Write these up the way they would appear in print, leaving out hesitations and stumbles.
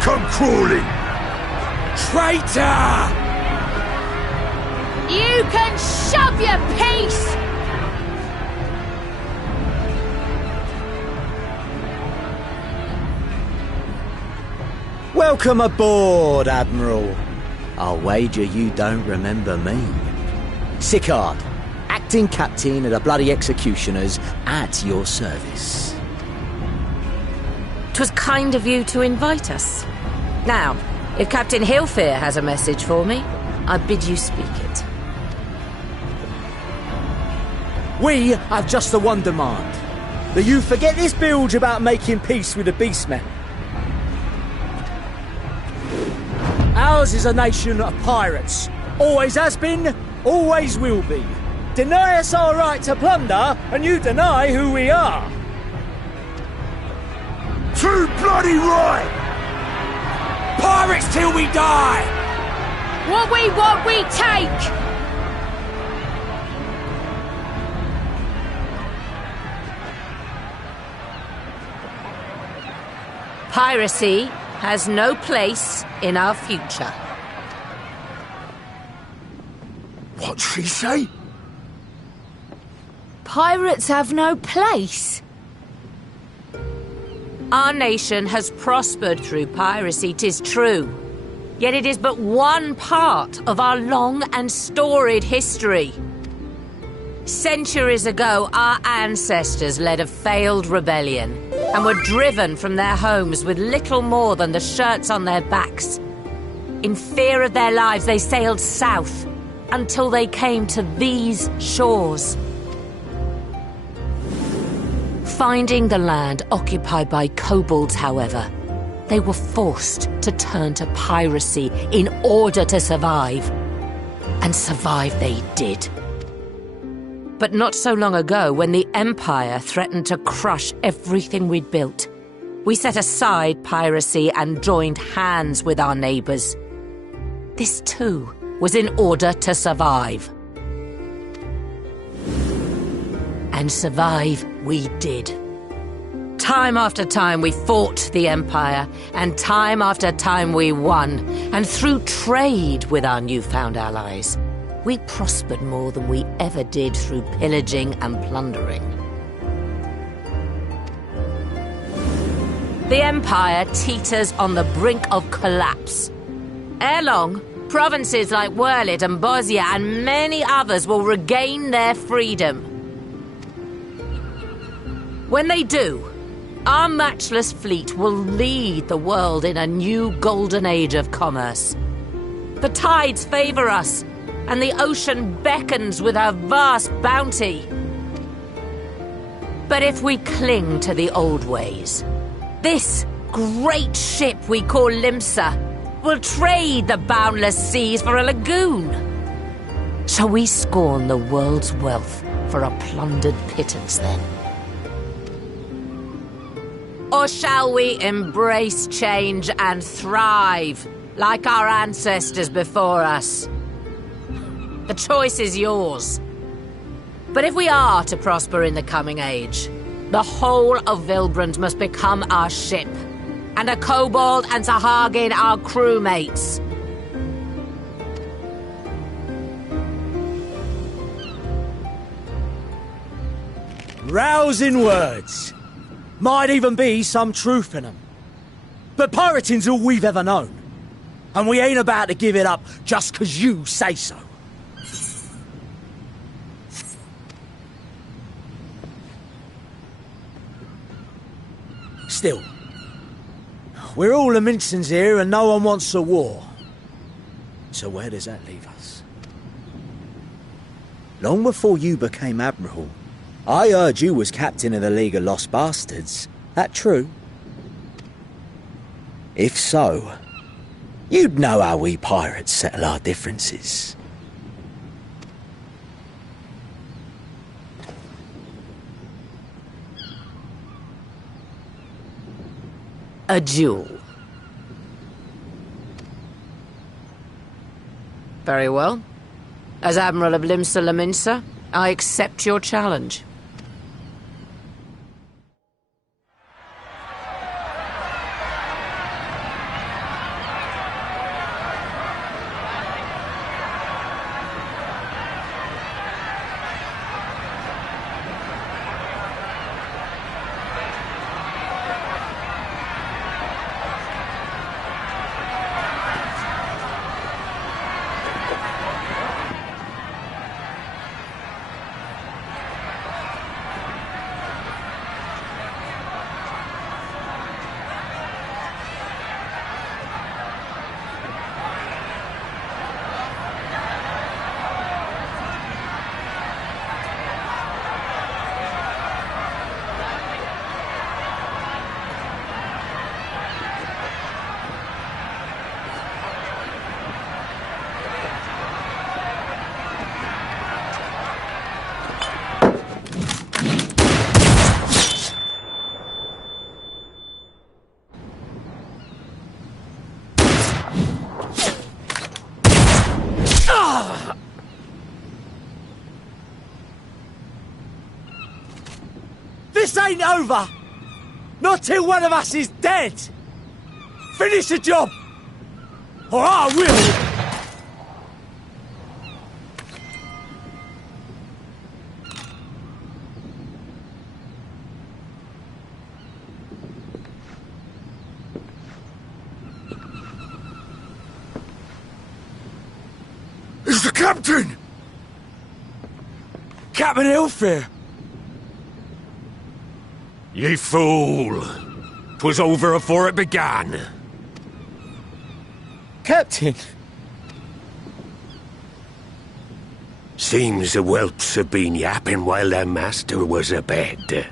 come crawling! Traitor! You can shove your piece! Welcome aboard, Admiral. I'll wager you don't remember me. Sickard, acting captain of the bloody executioners, at your service. 'Twas kind of you to invite us. Now, if Captain Hillfear has a message for me, I bid you speak it. We have just the one demand. That you forget this bilge about making peace with the beastmen. Ours is a nation of pirates. Always has been, always will be. Deny us our right to plunder, and you deny who we are. Too bloody right! Pirates till we die! What we take! Piracy has no place in our future. What'd she say? Pirates have no place. Our nation has prospered through piracy, 'tis true. Yet it is but one part of our long and storied history. Centuries ago, our ancestors led a failed rebellion and were driven from their homes with little more than the shirts on their backs. In fear of their lives, they sailed south until they came to these shores. Finding the land occupied by kobolds, however, they were forced to turn to piracy in order to survive. And survive they did. But not so long ago, when the Empire threatened to crush everything we'd built, we set aside piracy and joined hands with our neighbors. This too was in order to survive. And survive we did. Time after time we fought the Empire, and time after time we won. And through trade with our newfound allies, we prospered more than we ever did through pillaging and plundering. The Empire teeters on the brink of collapse. Ere long, provinces like Wurlit and Bosnia and many others will regain their freedom. When they do, our matchless fleet will lead the world in a new golden age of commerce. The tides favor us, and the ocean beckons with her vast bounty. But if we cling to the old ways, this great ship we call Limsa will trade the boundless seas for a lagoon. Shall we scorn the world's wealth for a plundered pittance then? Or shall we embrace change and thrive like our ancestors before us? The choice is yours. But if we are to prosper in the coming age, the whole of Vilbrand must become our ship, and a kobold and Sahagin our crewmates. Rousing words. Might even be some truth in them. But pirating's all we've ever known. And we ain't about to give it up just 'cause you say so. Still, we're all the Mincins here and no one wants a war. So where does that leave us? Long before you became Admiral, I heard you was captain of the League of Lost Bastards. That true? If so, you'd know how we pirates settle our differences. A duel. Very well. As Admiral of Limsa Laminsa, I accept your challenge. This ain't over! Not till one of us is dead! Finish the job! Or I will! It's the captain! Captain Elfair! Ye fool! 'Twas over afore it began. Captain! Seems the whelps have been yapping while their master was abed.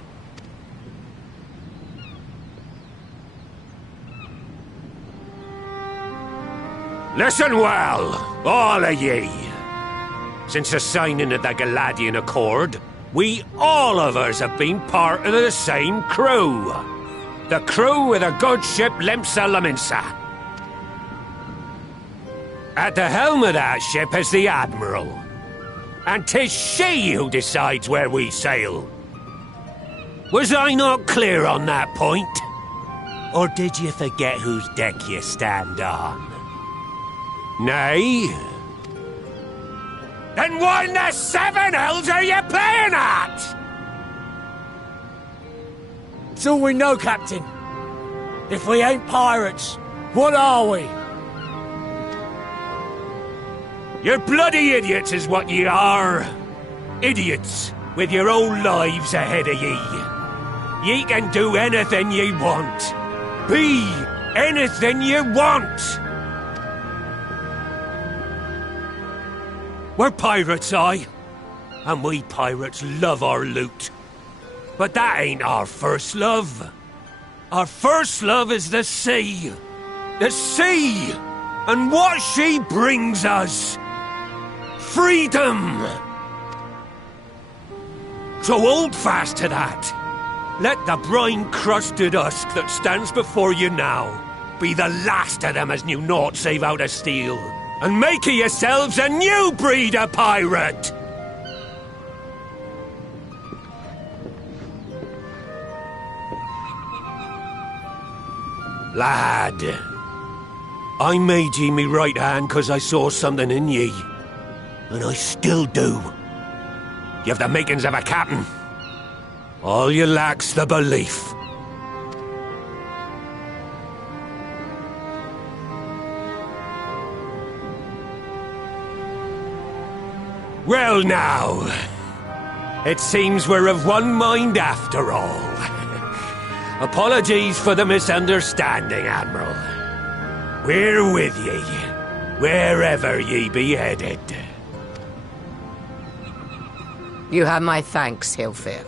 Listen well, all of ye. Since the signing of the Galadian Accord, we all of us have been part of the same crew. The crew of the good ship Lemsa Laminsa. At the helm of that ship is the Admiral. And 'tis she who decides where we sail. Was I not clear on that point? Or did you forget whose deck you stand on? Nay? Then what in the seven hells are you playing at? It's all we know, Captain. If we ain't pirates, what are we? You're bloody idiots is what ye are. Idiots with your own lives ahead of ye. Ye can do anything ye want. Be anything ye want. We're pirates, aye. And we pirates love our loot. But that ain't our first love. Our first love is the sea. The sea! And what she brings us. Freedom! So hold fast to that. Let the brine-crusted husk that stands before you now be the last of them as knew naught save out of steel. And make of yourselves a new breed of pirate! Lad, I made ye me right hand 'cause I saw something in ye. And I still do. You've the makings of a captain. All you lack's the belief. Well now, it seems we're of one mind after all. Apologies for the misunderstanding, Admiral. We're with ye, wherever ye be headed. You have my thanks, Hilfir.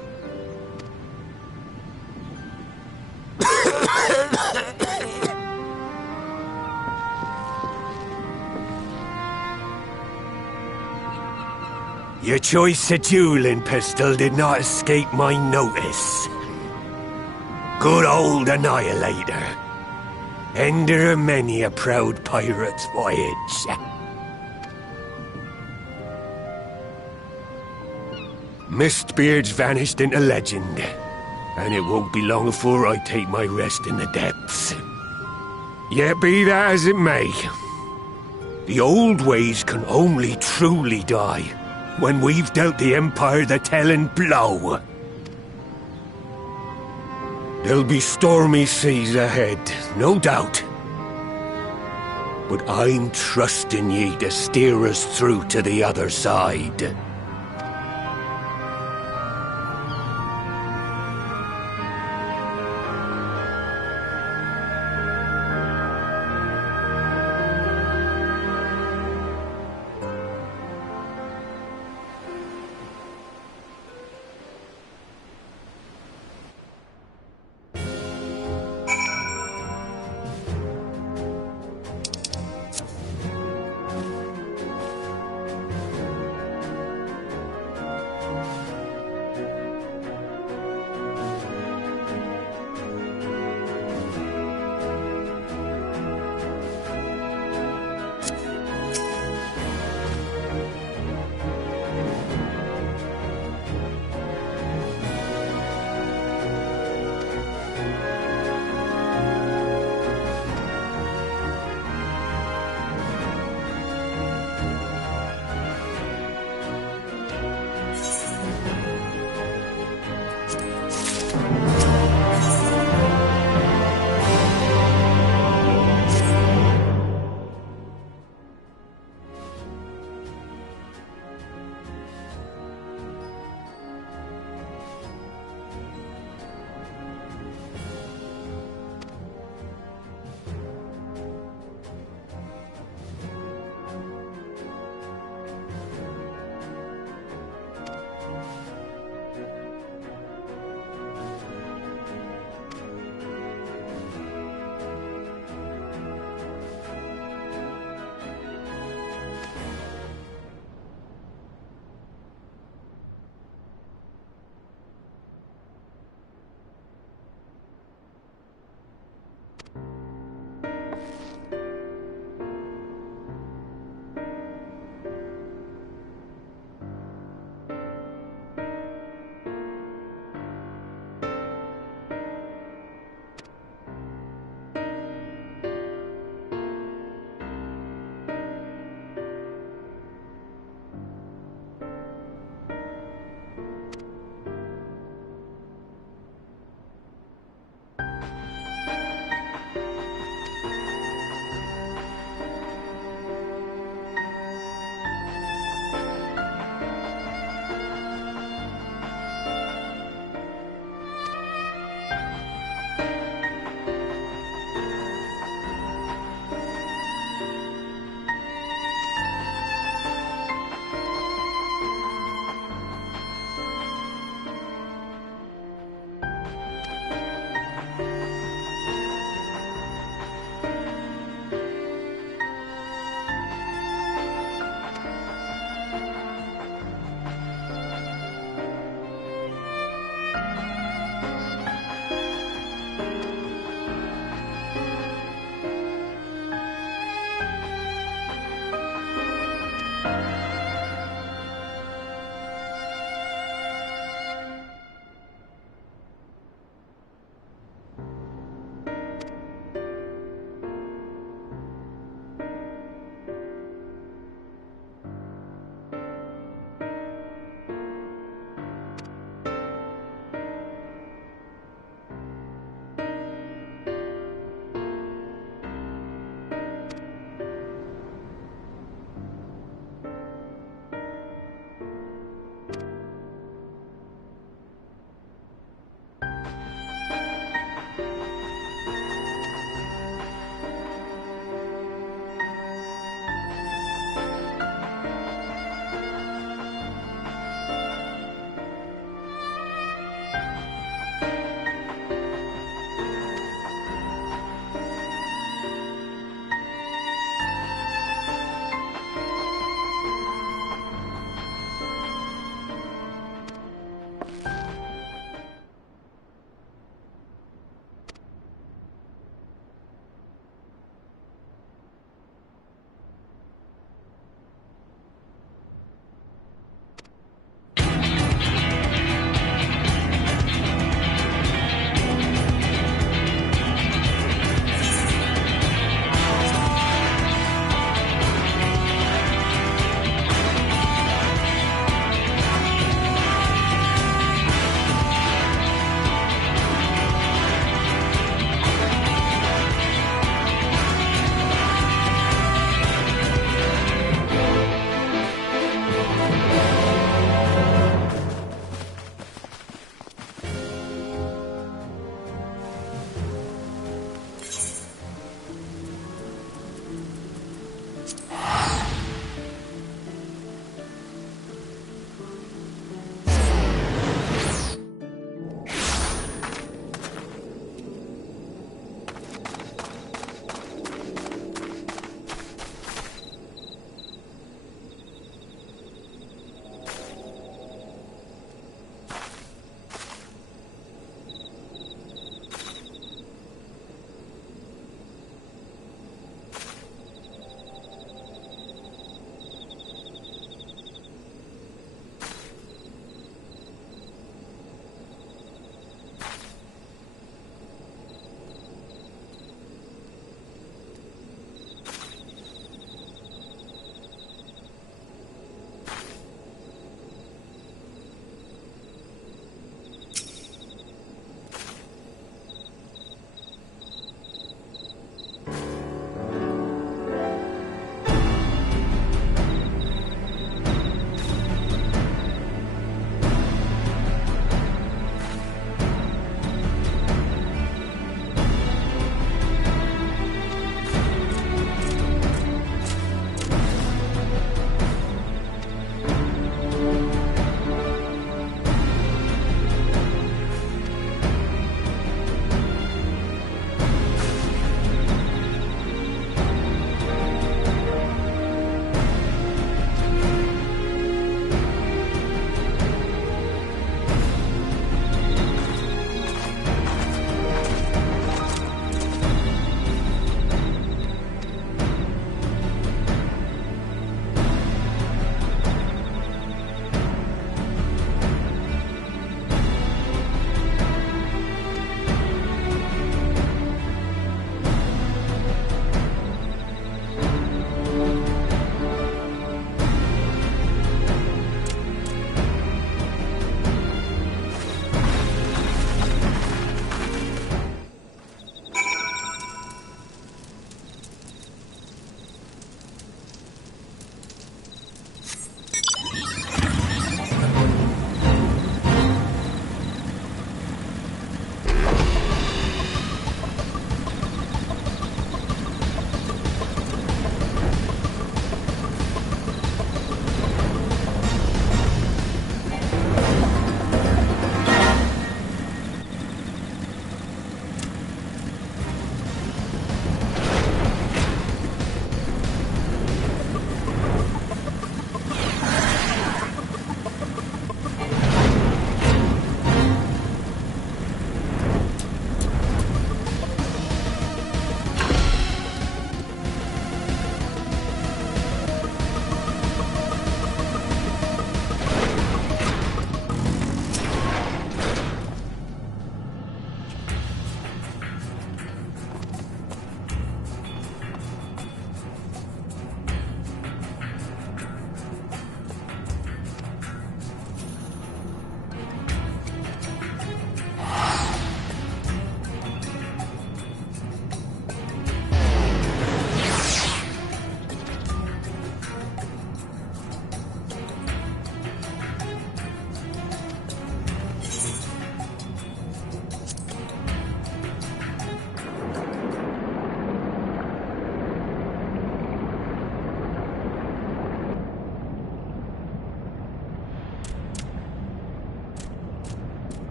Your choice of dueling pistol did not escape my notice. Good old Annihilator. Ender of many a proud pirate's voyage. Mistbeard's vanished into legend, and it won't be long before I take my rest in the depths. Yet be that as it may, the old ways can only truly die when we've dealt the Empire the telling blow. There'll be stormy seas ahead, no doubt. But I'm trusting ye to steer us through to the other side.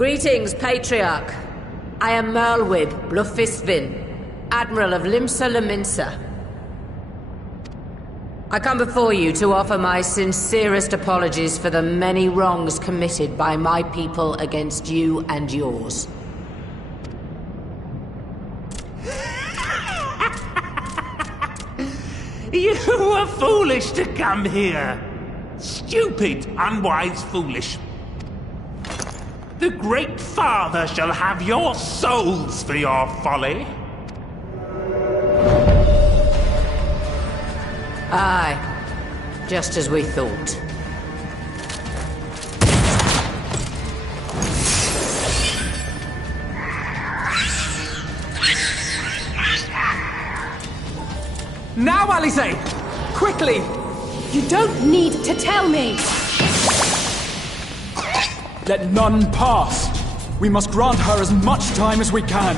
Greetings, Patriarch. I am Merlwib Blufisvin, Admiral of Limsa Laminsa. I come before you to offer my sincerest apologies for the many wrongs committed by my people against you and yours. You were foolish to come here. Stupid, unwise, foolish. The Great Father shall have your souls for your folly. Aye, just as we thought. Now, Alize! Quickly! You don't need to tell me! Let none pass. We must grant her as much time as we can.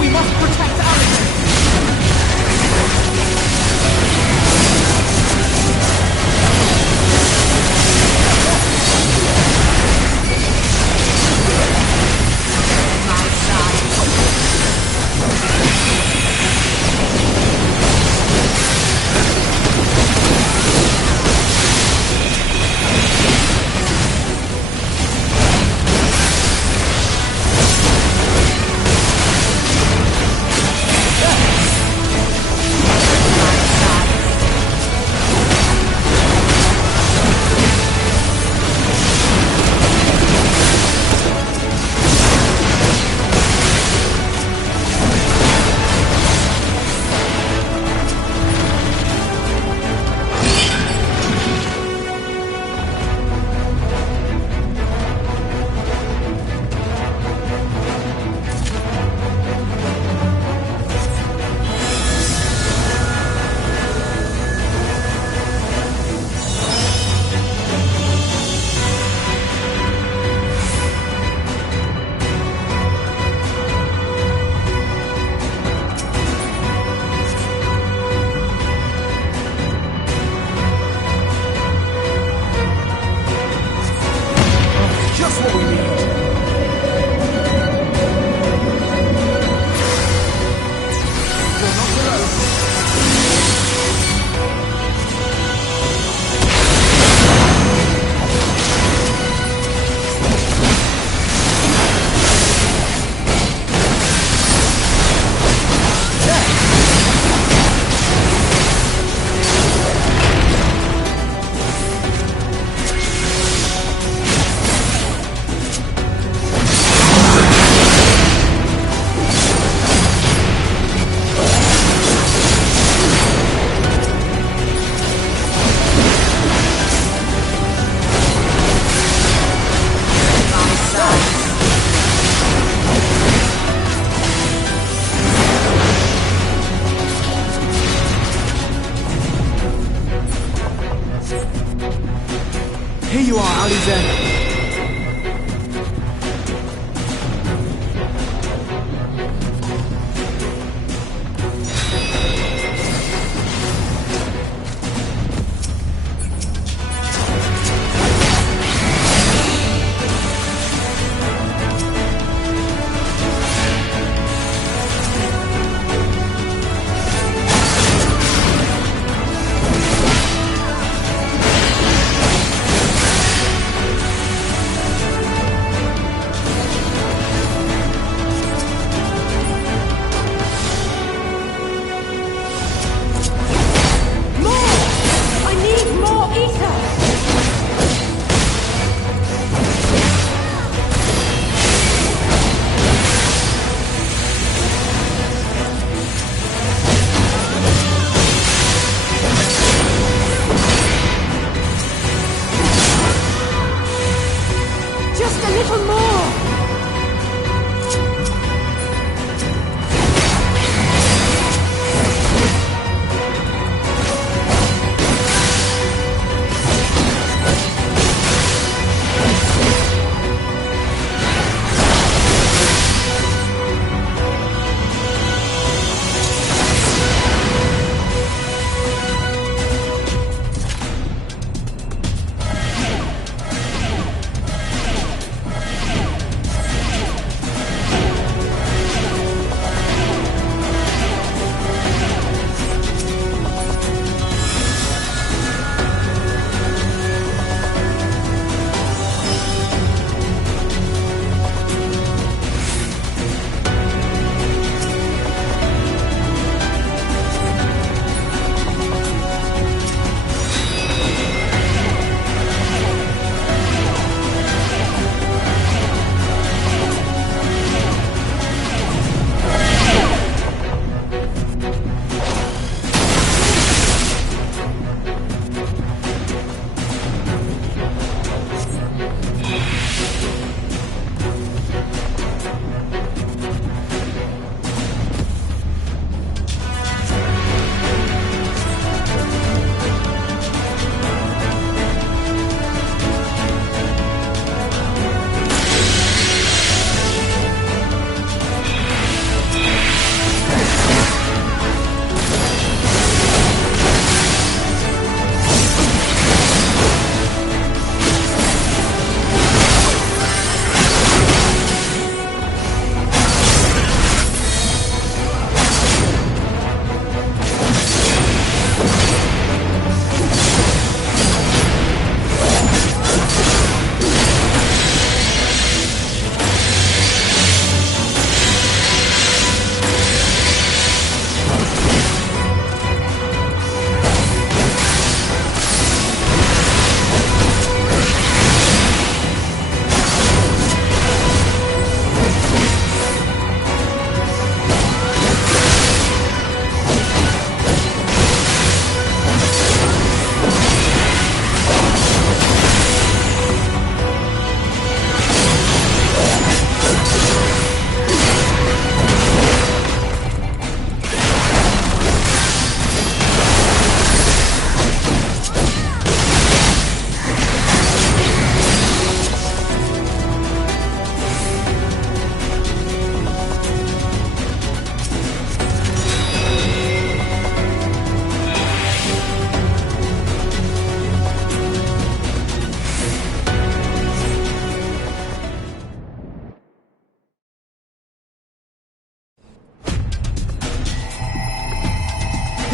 We must protect Alize! Just what we need. You're not alone. Here you are, Alize.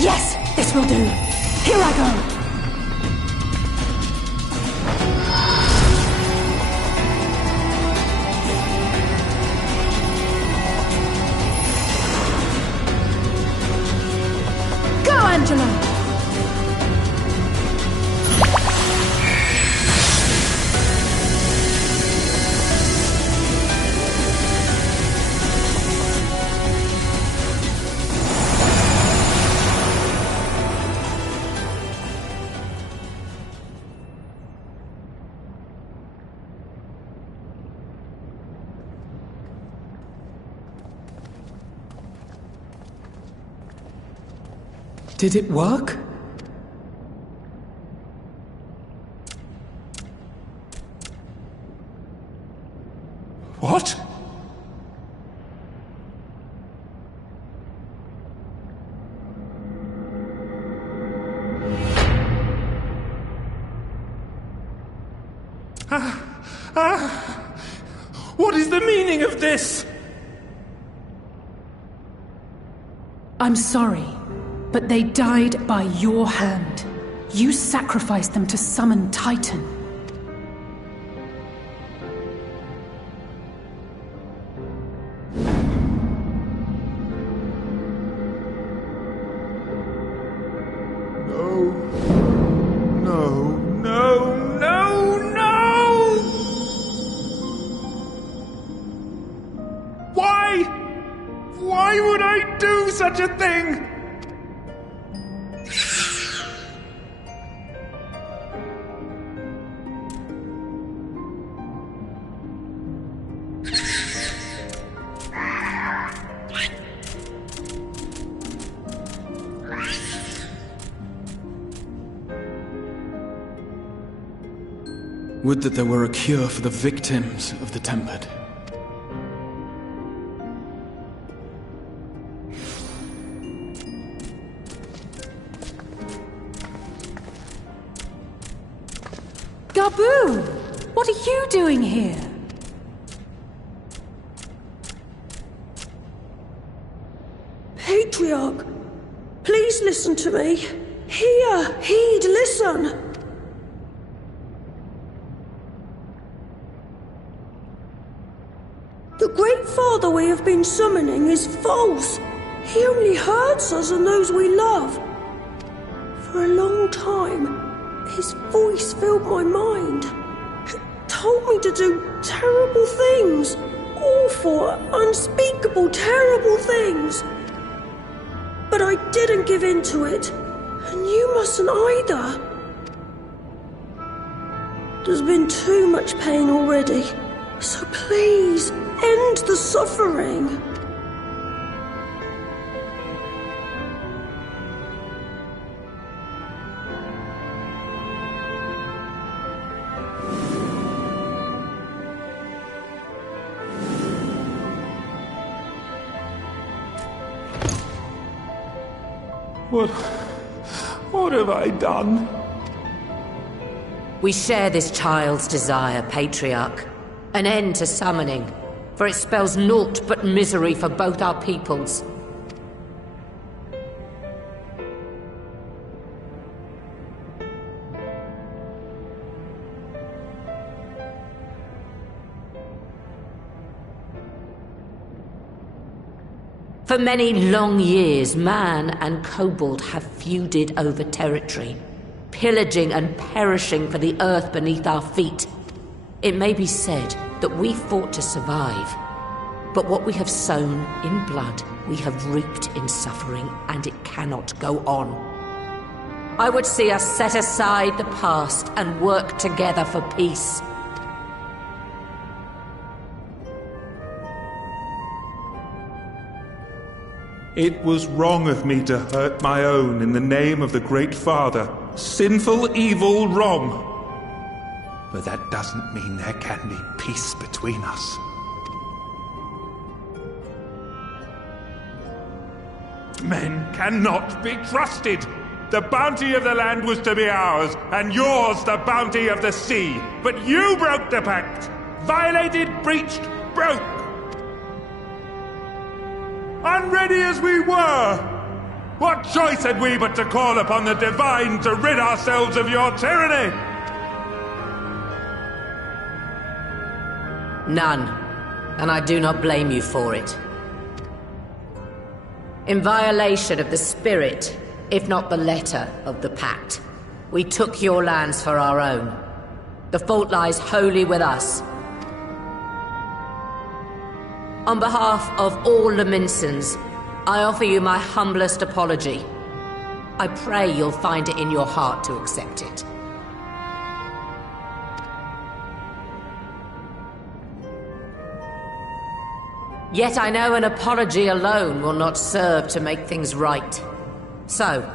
Yes, this will do. Here I go. Angela! Did it work? What? What is the meaning of this? I'm sorry, but they died by your hand. You sacrificed them to summon Titan. Why would I do such a thing? Would that there were a cure for the victims of the Tempered. Gabu! What are you doing here? Patriarch, please listen to me. Heed, listen. The Great Father we have been summoning is false. He only hurts us and those we love. For a long time, his voice filled my mind. It told me to do terrible things. Awful, unspeakable, terrible things. But I didn't give in to it. And you mustn't either. There's been too much pain already. So please, end the suffering. What have I done? We share this child's desire, Patriarch. An end to summoning, for it spells naught but misery for both our peoples. For many long years, man and kobold have feuded over territory, pillaging and perishing for the earth beneath our feet. It may be said that we fought to survive, but what we have sown in blood, we have reaped in suffering, and it cannot go on. I would see us set aside the past and work together for peace. It was wrong of me to hurt my own in the name of the Great Father. Sinful, evil, wrong. But that doesn't mean there can be peace between us. Men cannot be trusted. The bounty of the land was to be ours, and yours the bounty of the sea. But you broke the pact. Violated, breached, broke. Unready as we were, what Choice had we but to call upon the divine to rid ourselves of your tyranny! None, and I do not blame you for it. In violation of the spirit, if not the letter, of the pact, we took your lands for our own. The fault lies wholly with us. On behalf of all Leminsons, I offer you my humblest apology. I pray you'll find it in your heart to accept it. Yet I know an apology alone will not serve to make things right. So,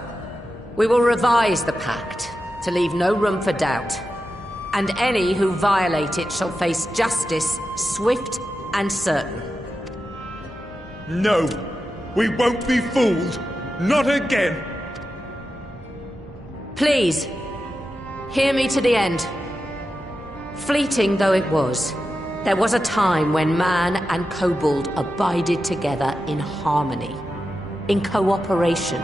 we will revise the pact to leave no room for doubt. And any who violate it shall face justice, swift and certain. No, we won't be fooled. Not again. Please, hear me to the end. Fleeting though it was, there was a time when man and kobold abided together in harmony, in cooperation.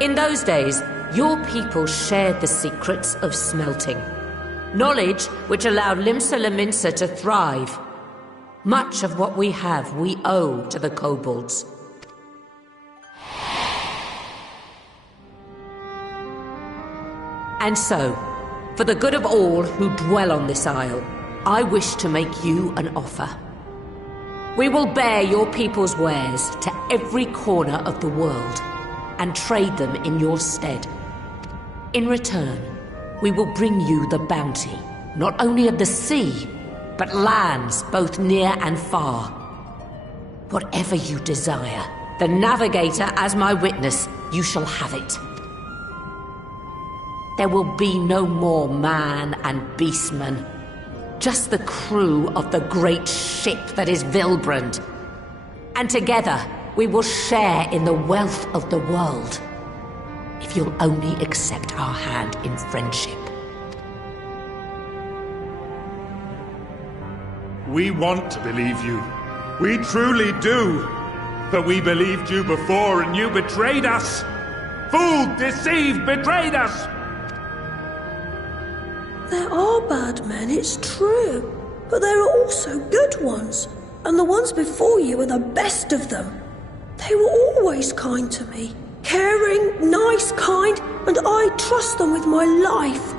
In those days, your people shared the secrets of smelting. Knowledge which allowed Limsa Lominsa to thrive. Much of what we have we owe to the kobolds. And so, for the good of all who dwell on this isle, I wish to make you an offer. We will bear your people's wares to every corner of the world, and trade them in your stead. In return, we will bring you the bounty, not only of the sea, but lands both near and far. Whatever you desire, the Navigator as my witness, you shall have it. There will be no more man and beastman, just the crew of the great ship that is Vilbrand. And together, we will share in the wealth of the world, if you'll only accept our hand in friendship. We want to believe you. We truly do. But we believed you before and you betrayed us. Fooled, deceived, betrayed us. There are bad men, it's true. But there are also good ones. And the ones before you are the best of them. They were always kind to me. Caring, nice, kind, and I trust them with my life.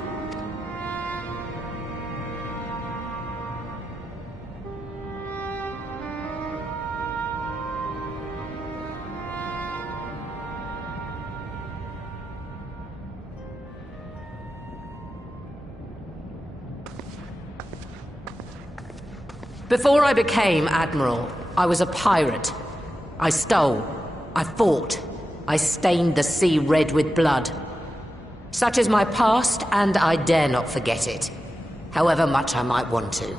Before I became Admiral, I was a pirate. I stole, I fought, I stained the sea red with blood. Such is my past, and I dare not forget it, however much I might want to.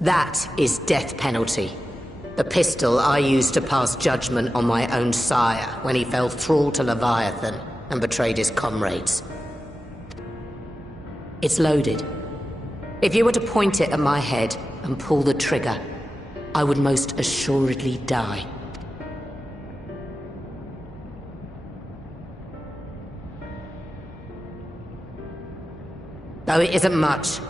That is death penalty. The pistol I used to pass judgment on my own sire when he fell thrall to Leviathan and betrayed his comrades. It's loaded. If you were to point it at my head and pull the trigger, I would most assuredly die. Though it isn't much,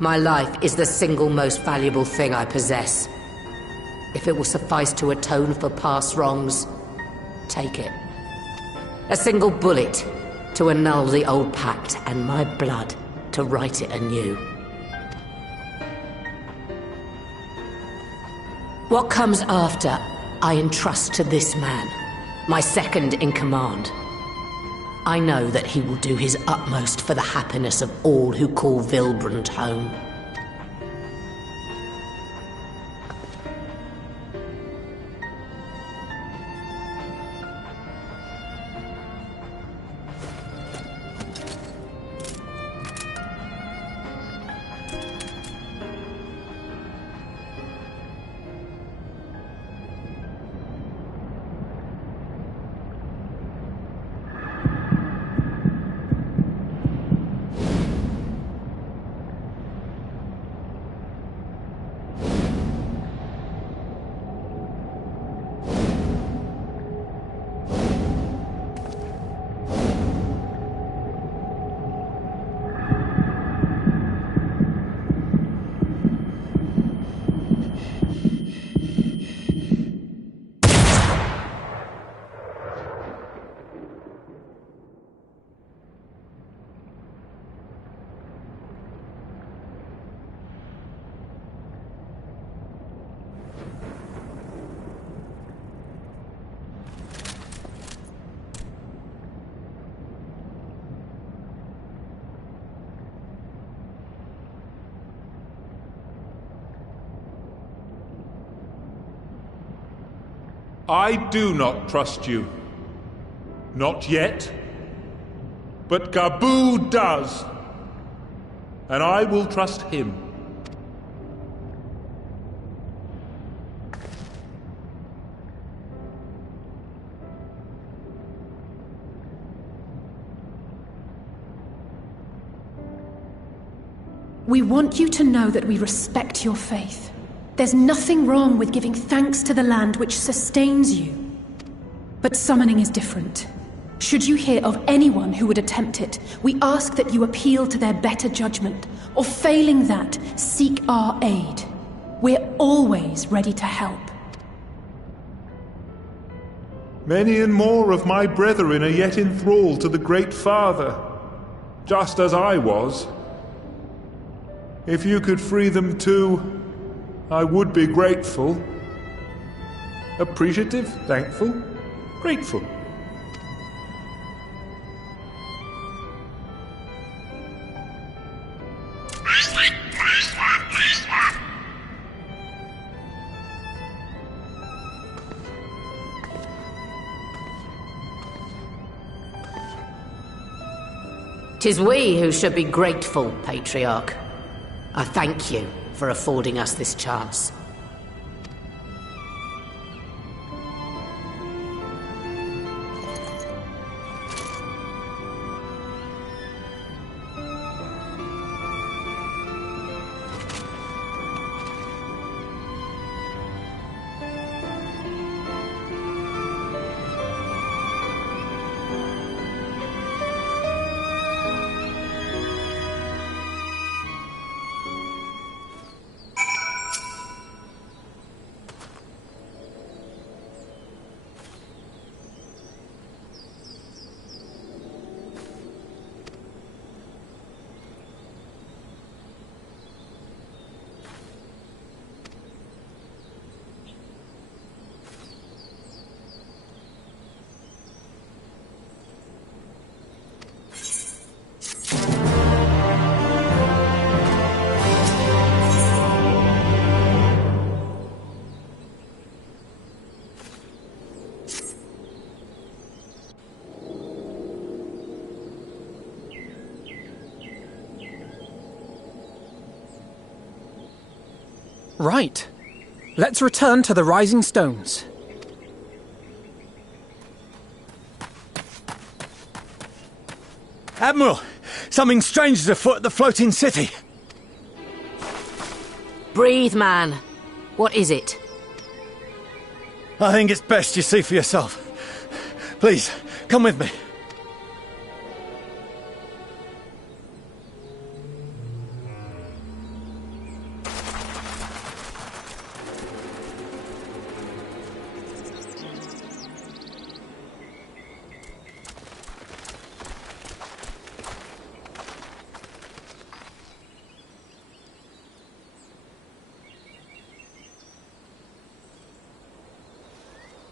my life is the single most valuable thing I possess. If it will suffice to atone for past wrongs, take it. A single bullet to annul the old pact, and my blood to write it anew. What comes after, I entrust to this man, my second in command. I know that he will do his utmost for the happiness of all who call Vilbrand home. I do not trust you. Not yet. But Gabu does. And I will trust him. We want you to know that we respect your faith. There's nothing wrong with giving thanks to the land which sustains you. But summoning is different. Should you hear of anyone who would attempt it, we ask that you appeal to their better judgment, or failing that, seek our aid. We're always ready to help. Many and more of my brethren are yet enthralled to the Great Father, just as I was. If you could free them too, I would be grateful. Appreciative, thankful, grateful. "'Tis we who should be grateful, Patriarch. I thank you for affording us this chance. Right. Let's return to the Rising Stones. Admiral, something strange is afoot at the floating city. Breathe, man. What is it? I think it's best you see for yourself. Please, come with me.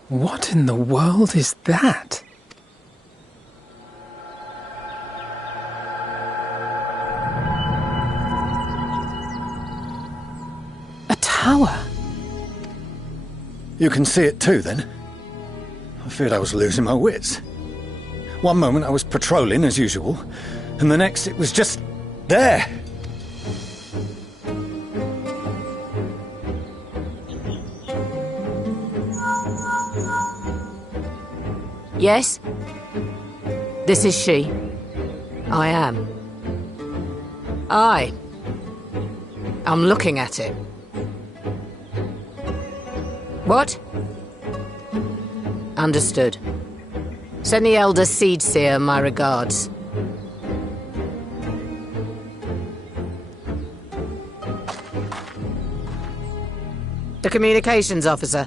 What in the world is that? A tower? You can see it too, then? I feared I was losing my wits. One moment I was patrolling as usual, and the next it was just there. Yes? This is she. I am. I'm looking at it. What? Understood. Send the Elder Seedseer my regards. The communications officer.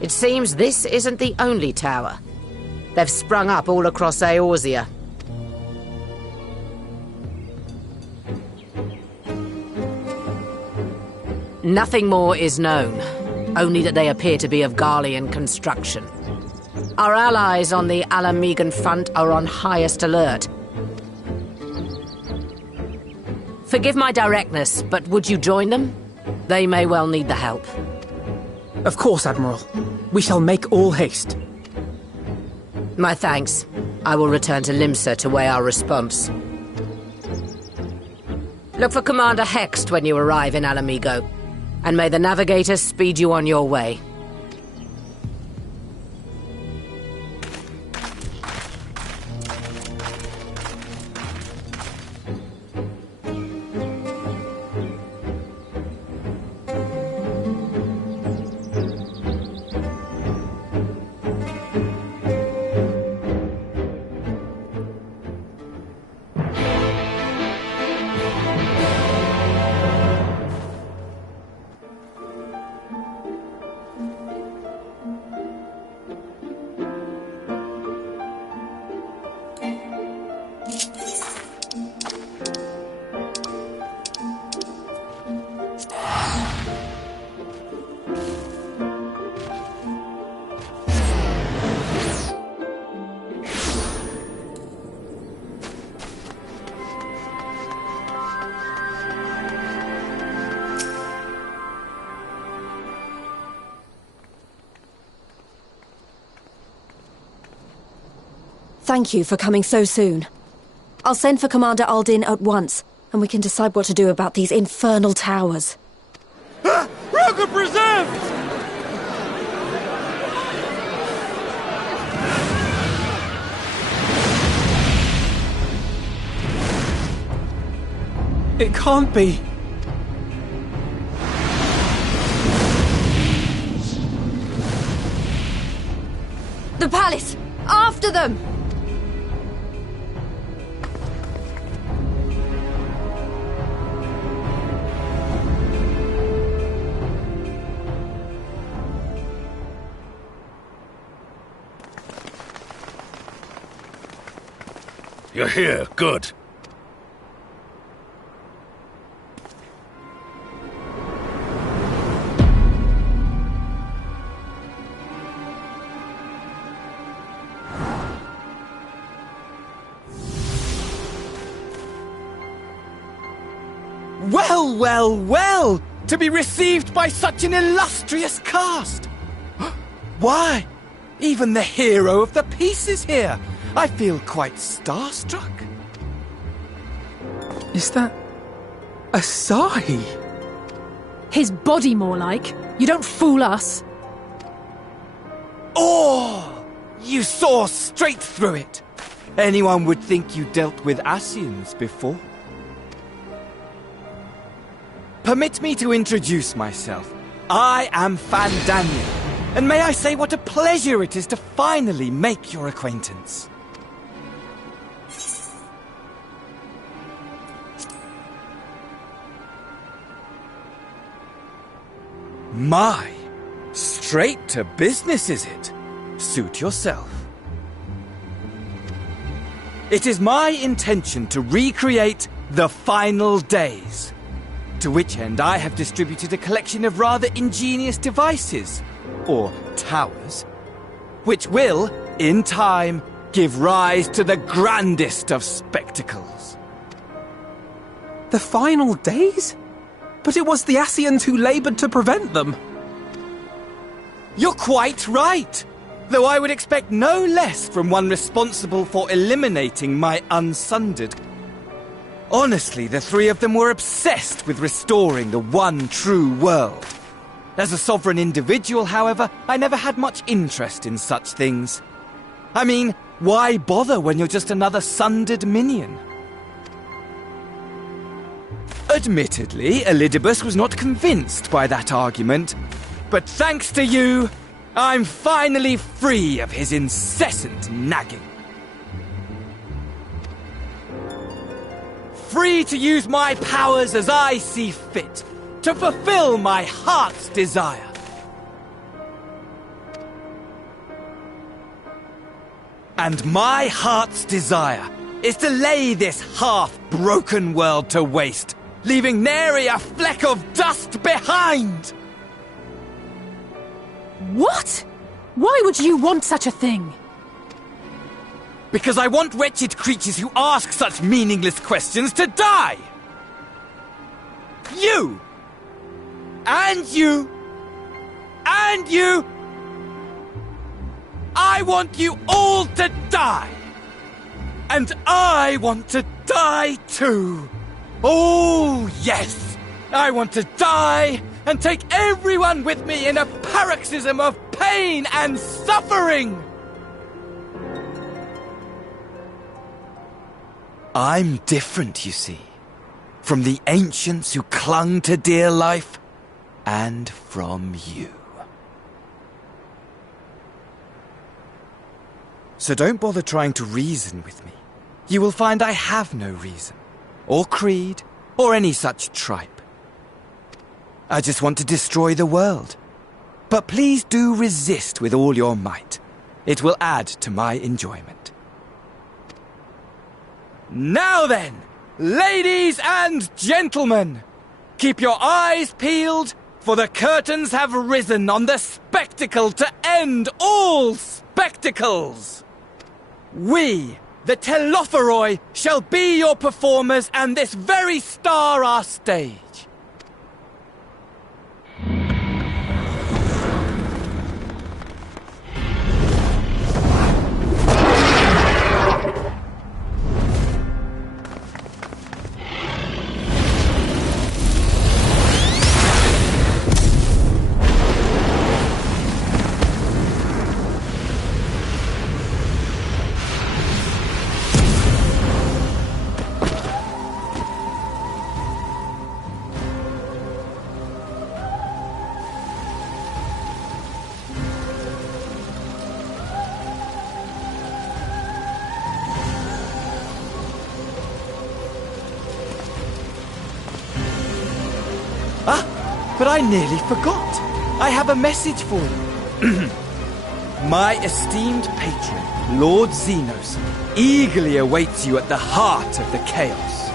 It seems this isn't the only tower. They've sprung up all across Eorzea. Nothing more is known, only that they appear to be of Garlean construction. Our allies on the Alamegan front are on highest alert. Forgive my directness, but would you join them? They may well need the help. Of course, Admiral. We shall make all haste. My thanks. I will return to Limsa to weigh our response. Look for Commander Hext when you arrive in Alamigo, and may the navigators speed you on your way. Thank you for coming so soon. I'll send for Commander Aldin at once, and we can decide what to do about these infernal towers. Rocket preserved! It can't be. The palace! After them! You're here, good. Well, well, well! To be received by such an illustrious cast! Why, even the hero of the piece is here! I feel quite starstruck. Is that... Asahi? His body, more like. You don't fool us. Oh! You saw straight through it! Anyone would think you dealt with Asians before. Permit me to introduce myself. I am Fandaniel, and may I say what a pleasure it is to finally make your acquaintance. My, straight to business is it? Suit yourself. It is my intention to recreate the final days. To which end I have distributed a collection of rather ingenious devices, or towers, which will, in time, give rise to the grandest of spectacles. The final days? But it was the Asians who laboured to prevent them. You're quite right, though I would expect no less from one responsible for eliminating my unsundered. Honestly, the three of them were obsessed with restoring the one true world. As a sovereign individual, however, I never had much interest in such things. I mean, why bother when you're just another sundered minion? Admittedly, Elidibus was not convinced by that argument, but thanks to you, I'm finally free of his incessant nagging. Free to use my powers as I see fit, to fulfill my heart's desire. And my heart's desire is to lay this half-broken world to waste, leaving nary a fleck of dust behind! What? Why would you want such a thing? Because I want wretched creatures who ask such meaningless questions to die! You! And you! and you. I want you all to die. And I want to die too. Oh, yes. I want to die and take everyone with me in a paroxysm of pain and suffering. I'm different, you see, from the ancients who clung to dear life, and from you. So don't bother trying to reason with me. You will find I have no reason, or creed, or any such tripe. I just want to destroy the world. But please do resist with all your might. It will add to my enjoyment. Now then, ladies and gentlemen, keep your eyes peeled, for the curtains have risen on the spectacle to end all spectacles. We, the Telophoroi, shall be your performers, and this very star our stage. But I nearly forgot. I have a message for you. My esteemed patron, Lord Xenos, eagerly awaits you at the heart of the chaos.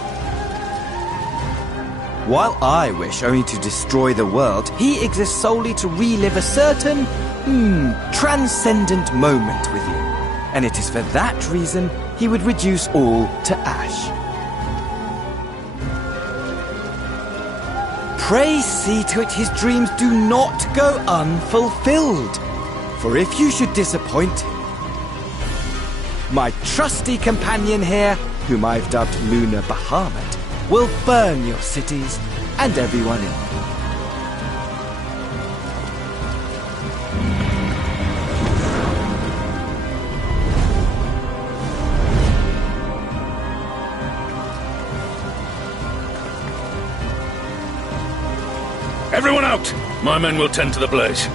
While I wish only to destroy the world, he exists solely to relive a certain, transcendent moment with you. And it is for that reason he would reduce all to ash. Pray see to it his dreams do not go unfulfilled. For if you should disappoint him, my trusty companion here, whom I've dubbed Lunar Bahamut, will burn your cities and everyone in them. Everyone out! My men will tend to the blaze.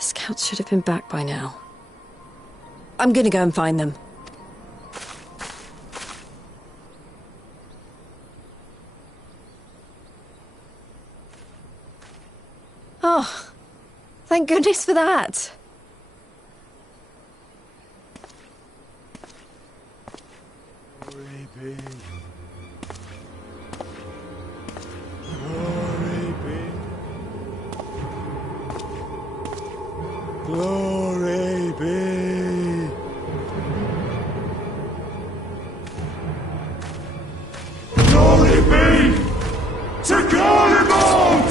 The scouts should have been back by now. I'm gonna go and find them. Oh, thank goodness for that. Glory be. Glory be. Glory be to Garlemald!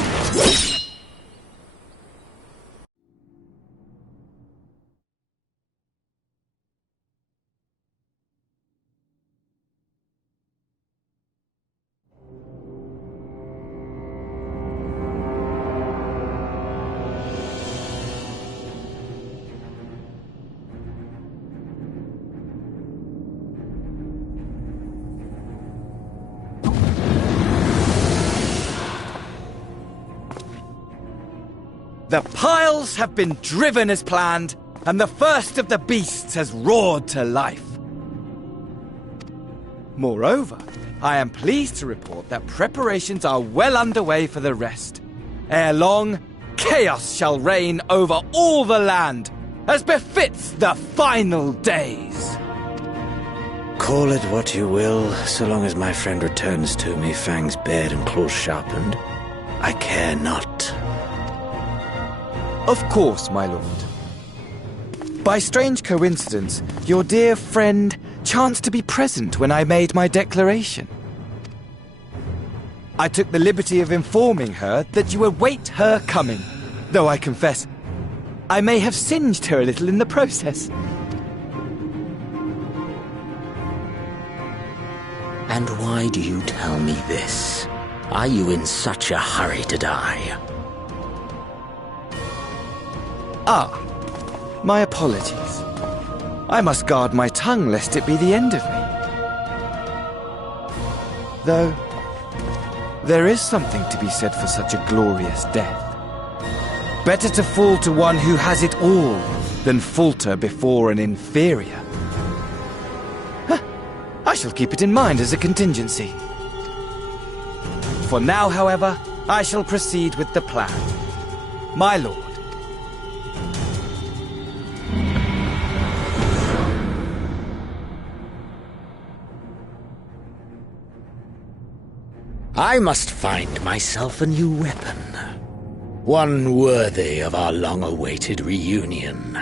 The piles have been driven as planned, and the first of the beasts has roared to life. Moreover, I am pleased to report that preparations are well underway for the rest. Ere long, chaos shall reign over all the land, as befits the final days. Call it what you will, so long as my friend returns to me, fangs bared and claws sharpened. I care not. Of course, my lord. By strange coincidence, your dear friend chanced to be present when I made my declaration. I took the liberty of informing her that you await her coming, though I confess, I may have singed her a little in the process. And why do you tell me this? Are you in such a hurry to die? Ah, my apologies. I must guard my tongue lest it be the end of me. Though, there is something to be said for such a glorious death. Better to fall to one who has it all than falter before an inferior. I shall keep it in mind as a contingency. For now, however, I shall proceed with the plan. My lord, I must find myself a new weapon. One worthy of our long-awaited reunion.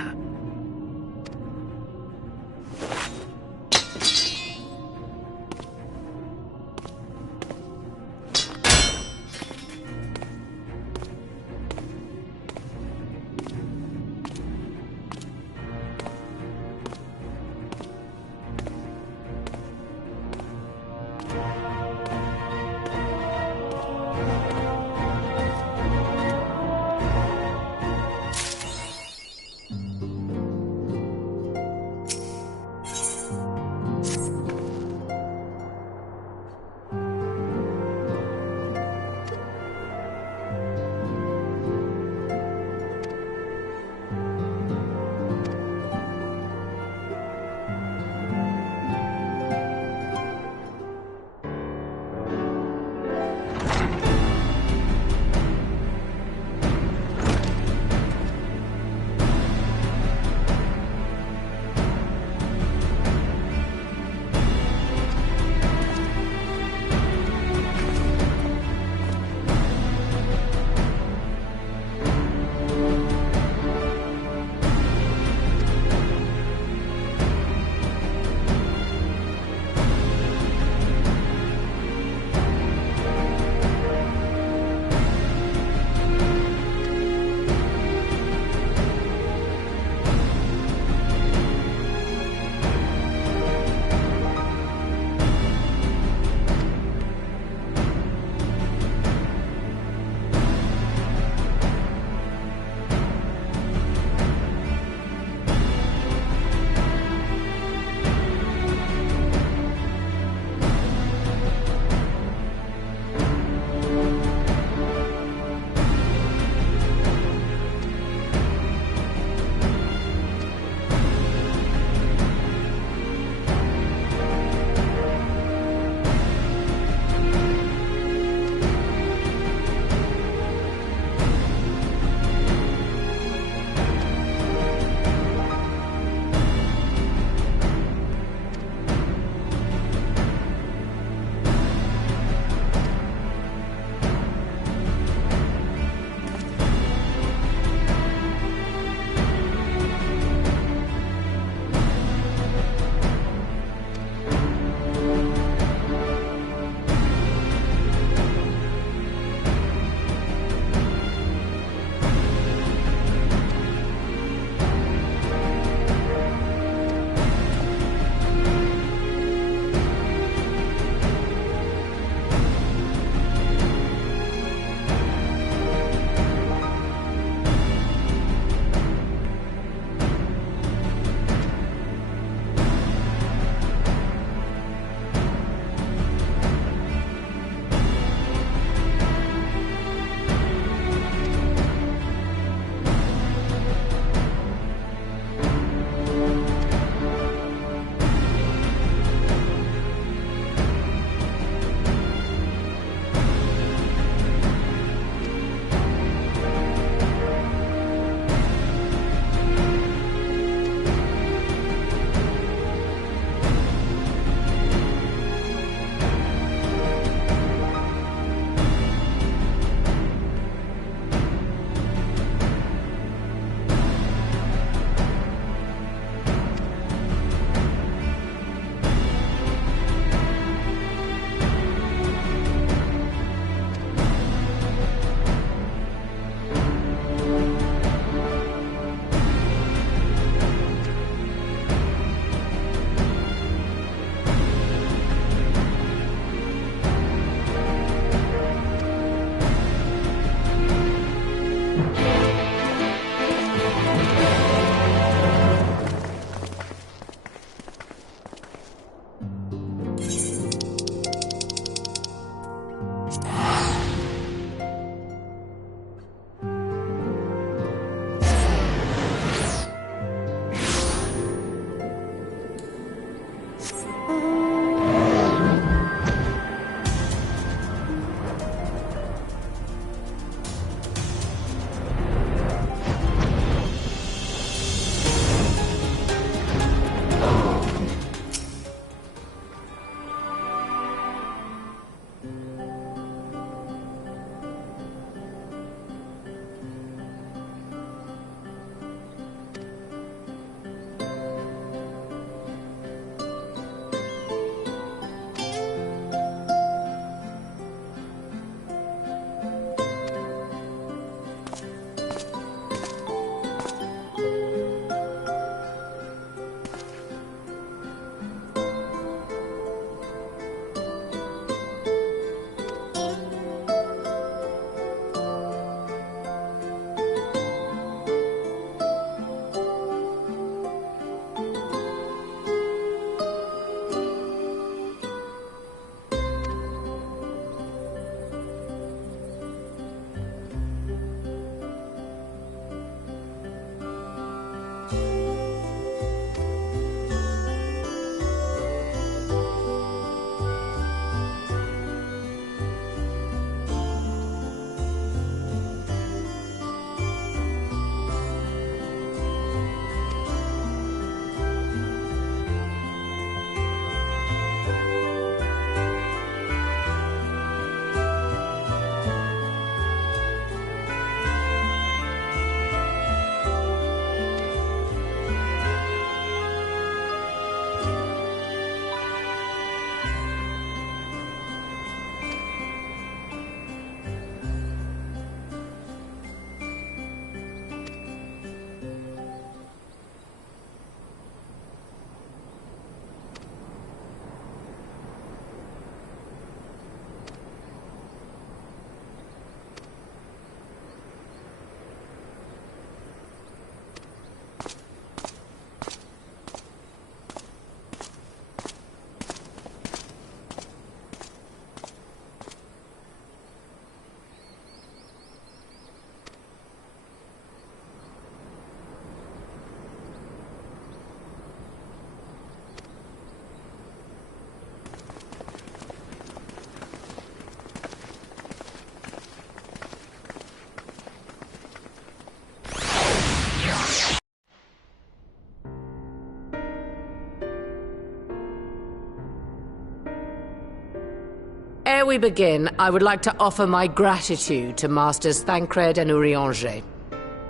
Ere we begin, I would like to offer my gratitude to Masters Thancred and Urianger.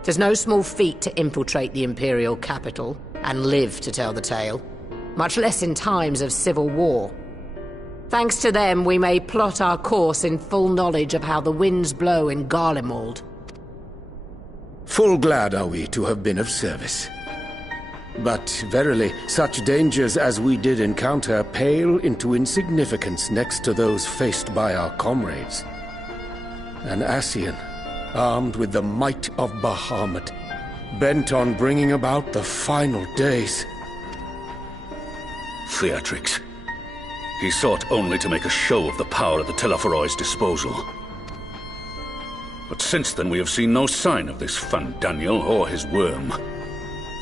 'Tis no small feat to infiltrate the Imperial capital and live to tell the tale, much less in times of civil war. Thanks to them, we may plot our course in full knowledge of how the winds blow in Garlemald. Full glad are we to have been of service. But verily, such dangers as we did encounter pale into insignificance next to those faced by our comrades. An Ascian, armed with the might of Bahamut, bent on bringing about the final days. Theatrix. He sought only to make a show of the power at the Teleforoi's disposal. But since then we have seen no sign of this Fandaniel or his worm.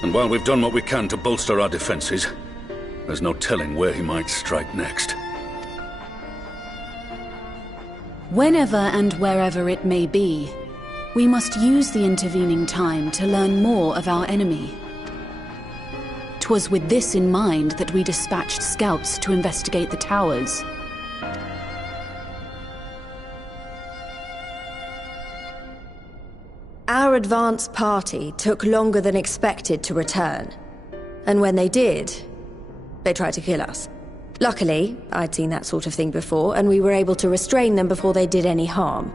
And while we've done what we can to bolster our defenses, there's no telling where he might strike next. Whenever and wherever it may be, we must use the intervening time to learn more of our enemy. 'Twas with this in mind that we dispatched scouts to investigate the towers. Our advance party took longer than expected to return. And when they did, they tried to kill us. Luckily, I'd seen that sort of thing before, and we were able to restrain them before they did any harm.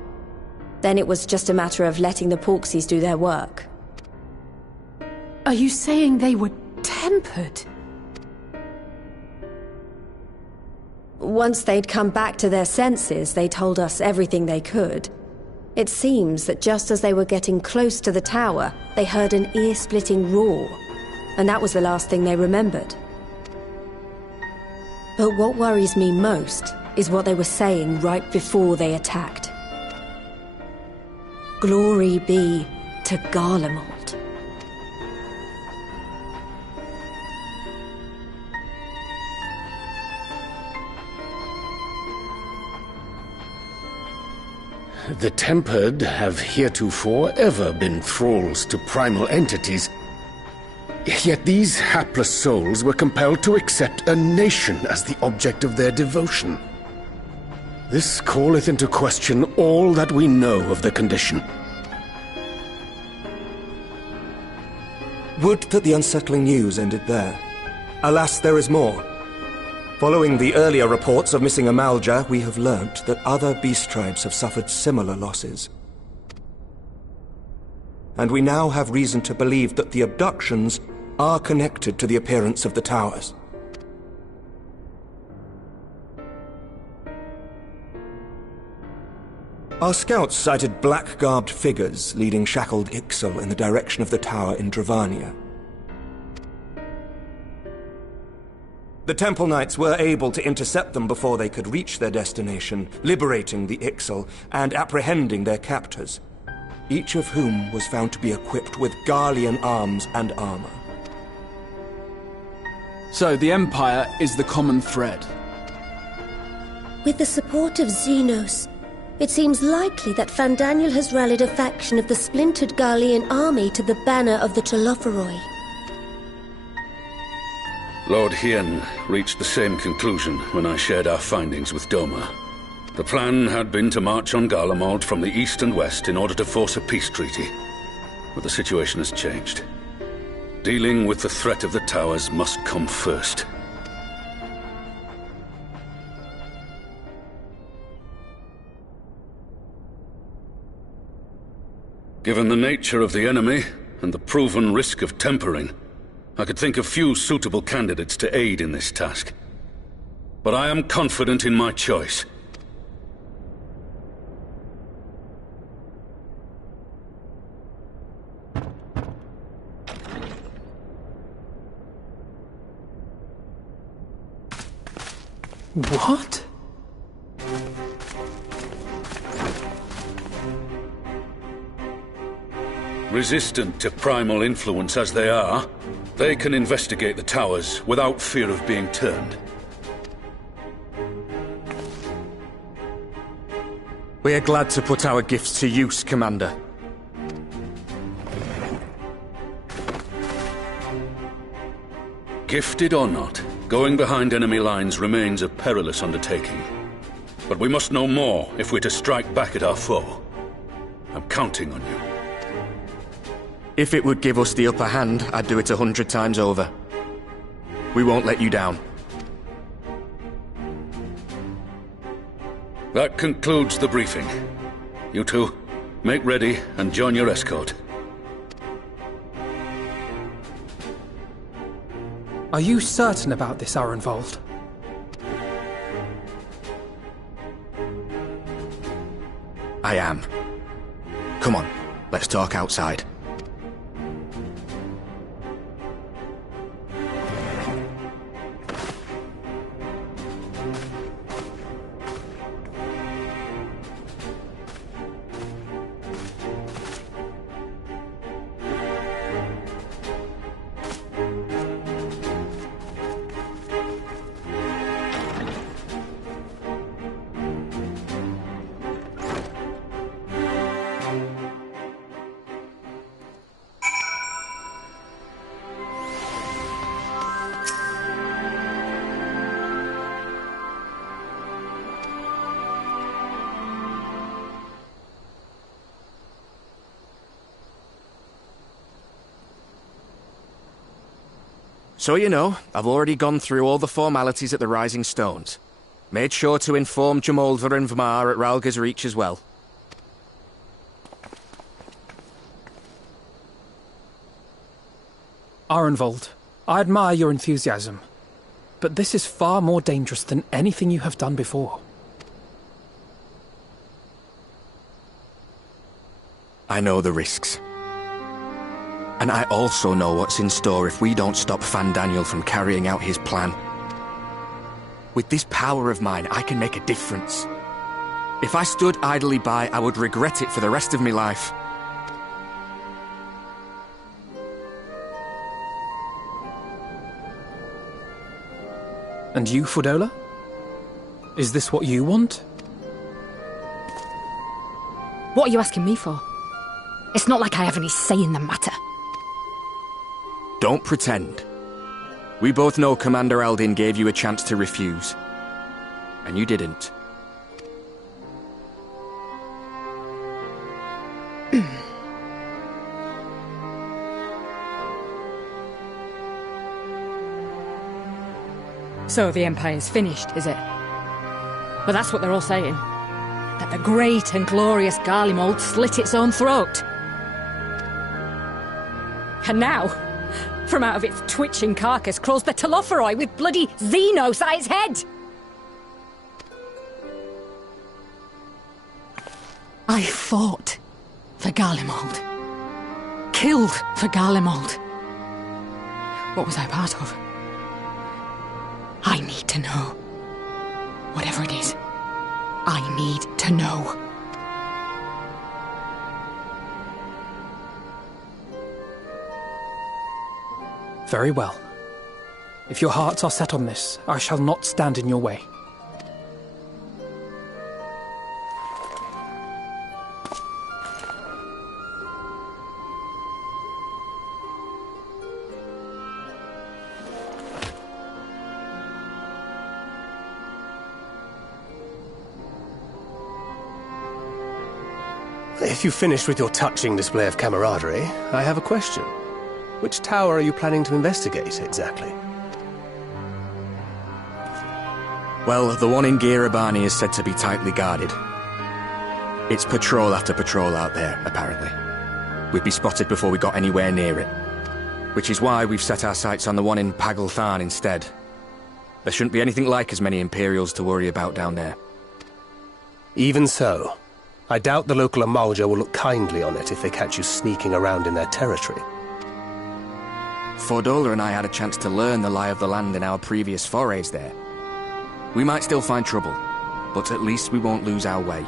Then it was just a matter of letting the Porksies do their work. Are you saying they were tempered? Once they'd come back to their senses, they told us everything they could. It seems that just as they were getting close to the tower, they heard an ear-splitting roar, and that was the last thing they remembered. But what worries me most is what they were saying right before they attacked. Glory be to Garlemald. The Tempered have heretofore ever been thralls to primal entities. Yet these hapless souls were compelled to accept a nation as the object of their devotion. This calleth into question all that we know of the condition. Would that the unsettling news ended there. Alas, there is more. Following the earlier reports of missing Amalja, we have learnt that other beast tribes have suffered similar losses. And we now have reason to believe that the abductions are connected to the appearance of the towers. Our scouts sighted black-garbed figures leading shackled Ixal in the direction of the tower in Dravania. The Temple Knights were able to intercept them before they could reach their destination, liberating the Ixal and apprehending their captors, each of whom was found to be equipped with Garlean arms and armor. So the Empire is the common thread. With the support of Xenos, it seems likely that Fandaniel has rallied a faction of the splintered Garlean army to the banner of the Telophoroi. Lord Hien reached the same conclusion when I shared our findings with Doma. The plan had been to march on Garlemald from the east and west in order to force a peace treaty. But the situation has changed. Dealing with the threat of the towers must come first. Given the nature of the enemy and the proven risk of tempering, I could think of few suitable candidates to aid in this task. But I am confident in my choice. What? Resistant to primal influence as they are, they can investigate the towers without fear of being turned. We are glad to put our gifts to use, Commander. Gifted or not, going behind enemy lines remains a perilous undertaking. But we must know more if we're to strike back at our foe. I'm counting on you. If it would give us the upper hand, I'd do it 100 times over. We won't let you down. That concludes the briefing. You two, make ready and join your escort. Are you certain about this, Arenvold? I am. Come on, let's talk outside. So you know, I've already gone through all the formalities at the Rising Stones. Made sure to inform Jamoldva and Vmar at Ralga's Reach as well. Arenvold, I admire your enthusiasm, but this is far more dangerous than anything you have done before. I know the risks. And I also know what's in store if we don't stop Fandaniel from carrying out his plan. With this power of mine, I can make a difference. If I stood idly by, I would regret it for the rest of my life. And you, Fudola? Is this what you want? What are you asking me for? It's not like I have any say in the matter. Don't pretend. We both know Commander Eldin gave you a chance to refuse. And you didn't. So the Empire's finished, is it? Well, that's what they're all saying. That the great and glorious Garlemald slit its own throat. And now, from out of its twitching carcass crawls the Telophoroi with bloody Xenos at its head! I fought for Garlemald. Killed for Garlemald. What was I part of? I need to know. Whatever it is, I need to know. Very well. If your hearts are set on this, I shall not stand in your way. If you've finished with your touching display of camaraderie, I have a question. Which tower are you planning to investigate, exactly? Well, the one in Girabani is said to be tightly guarded. It's patrol after patrol out there, apparently. We'd be spotted before we got anywhere near it. Which is why we've set our sights on the one in Pagalthan instead. There shouldn't be anything like as many Imperials to worry about down there. Even so, I doubt the local Amalja will look kindly on it if they catch you sneaking around in their territory. Fordola and I had a chance to learn the lie of the land in our previous forays there. We might still find trouble, but at least we won't lose our way.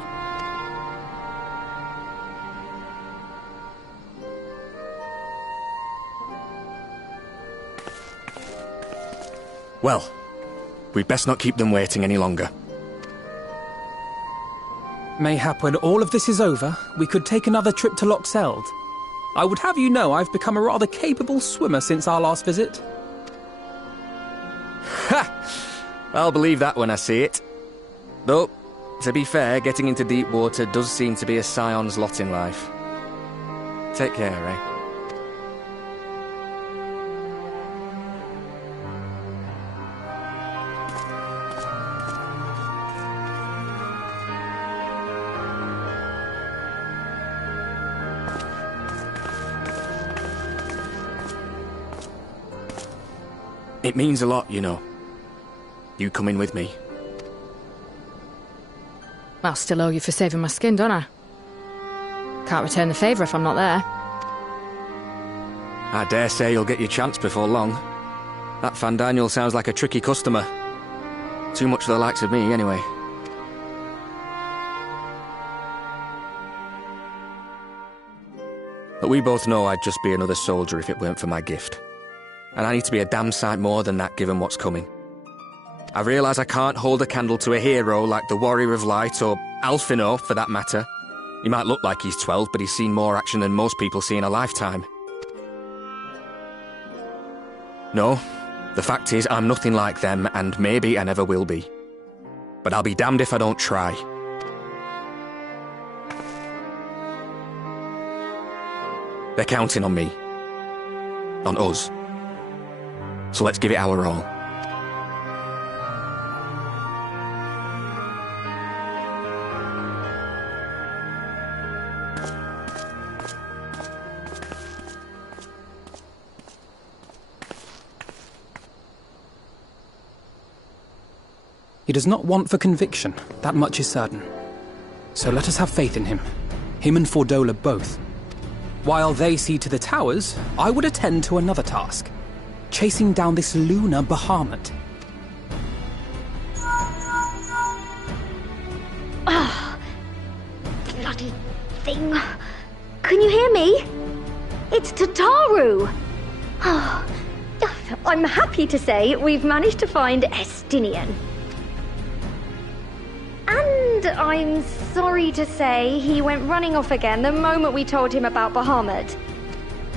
Well, we'd best not keep them waiting any longer. Mayhap when all of this is over, we could take another trip to Loxeld. I would have you know I've become a rather capable swimmer since our last visit. Ha! I'll believe that when I see it. Though, To be fair, getting into deep water does seem to be a scion's lot in life. Take care, eh? It means a lot, you know. You coming with me. I'll still owe you for saving my skin, don't I? Can't return the favour if I'm not there. I dare say you'll get your chance before long. That Van Daniel sounds like a tricky customer. Too much for the likes of me, anyway. But we both know I'd just be another soldier if it weren't for my gift. And I need to be a damn sight more than that given what's coming. I realise I can't hold a candle to a hero like the Warrior of Light, or Alfino, for that matter. He might look like he's 12, but he's seen more action than most people see in a lifetime. No, the fact is I'm nothing like them, and maybe I never will be. But I'll be damned if I don't try. They're counting on me. On us. So let's give it our all. He does not want for conviction, that much is certain. So let us have faith in him. Him and Fordola both. While they see to the towers, I would attend to another task. Chasing down this lunar Bahamut. Ah, bloody thing. Can you hear me? It's Tataru. Oh, I'm happy to say we've managed to find Estinian. And I'm sorry to say he went running off again the moment we told him about Bahamut.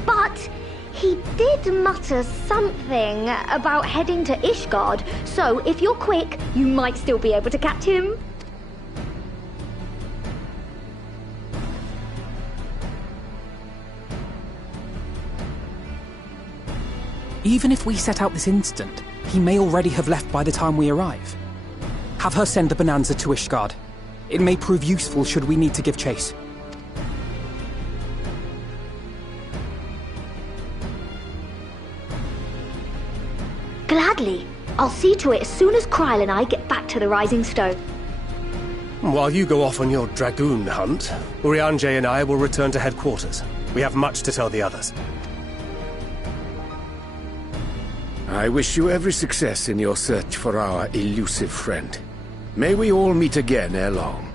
But he did mutter something about heading to Ishgard, so if you're quick, you might still be able to catch him. Even if we set out this instant, he may already have left by the time we arrive. Have her send the Bonanza to Ishgard. It may prove useful should we need to give chase. Gladly. I'll see to it as soon as Kryl and I get back to the Rising Stone. While you go off on your dragoon hunt, Urianger and I will return to headquarters. We have much to tell the others. I wish you every success in your search for our elusive friend. May we all meet again ere long.